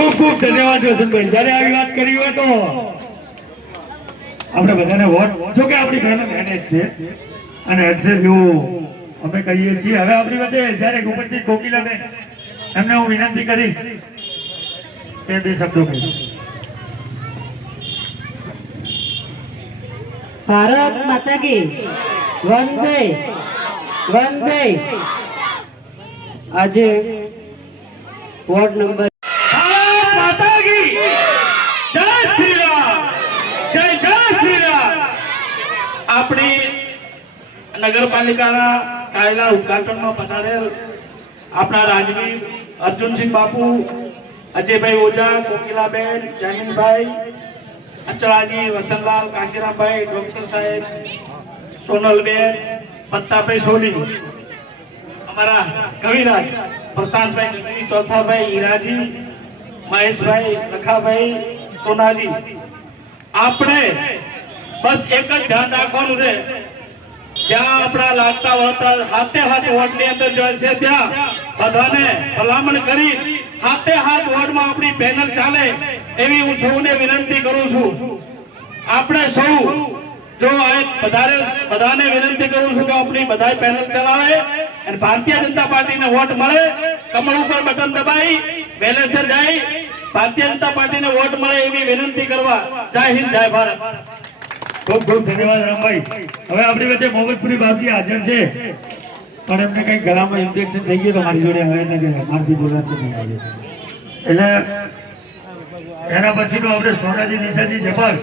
ખૂબ ખૂબ ધન્યવાદ વસંતભાઈ. જ્યારે આવી વાત કરી હોય તો આપણે બધાને વોટ, જો કે આપણી બહેનો મહેનત છે અને હશે જેવું અમે કહીએ છીએ. હવે આપણી વચ્ચે જ્યારે ઉપસ્થિત કોકિલાબેન, એમને હું વિનંતી કરીશ કે બે શબ્દો કહીશ. ભારત માતા કી વંદે વંદે. આજે વોર્ડ નંબર ભારત માતા કી જય શ્રી રામ, જય જય શ્રી રામ. આપણી નગરપાલિકાના કાર્યના ઉદઘાટનમાં પધારેલ આપણા રાજવીર અર્જુનસિંહ બાપુ, અજયભાઈ ઓઝા, કોકિલાબેન, જમીનભાઈ, અચળાજી, વસંતલાલ, કાશીરામભાઈ, ડોક્ટર સાહેબ, સોનલબેન, પત્તાભાઈ સોની, અમારા કવિરાજ પ્રશાંતભાઈ, ચોથાભાઈ, હીરાજી, મહેશભાઈ, લખાભાઈ, સોનાજી. આપણે બસ એક જ ધ્યાન રાખવાનું છે, જ્યાં આપણા લાગતા વળતા હાથે હાથ વોર્ડની અંદર જો છે ત્યાં બધાને ભલામણ કરી હાથે હાથ વોર્ડમાં આપણી પેનલ ચાલે એવી હું સૌને વિનંતી કરું છું. આપણે સૌ જો બધાને વિનંતી કરું છું કે આપણી બધા પેનલ ચલાવે અને ભારતીય જનતા પાર્ટીને વોટ મળે. કમળ ઉપર બટન દબાઈ વેલેસર જાય, ભારતીય જનતા પાર્ટીને વોટ મળે એવી વિનંતી કરવા. જય હિન્દ, જય ભારત. ખૂબ ખૂબ ધન્યવાદ રામભાઈ. હવે આપણી વચ્ચે મોહમ્મદપુરી બાપજી હાજર છે, પણ એમને કઈ ગળામાં ઇન્ફેક્શન થઈ ગયું તો મારી જોડે હવે મારથી બોલાશે નહીં આવે. એટલે એના પછી તો આપણે સોનાજી નિશાજી જબર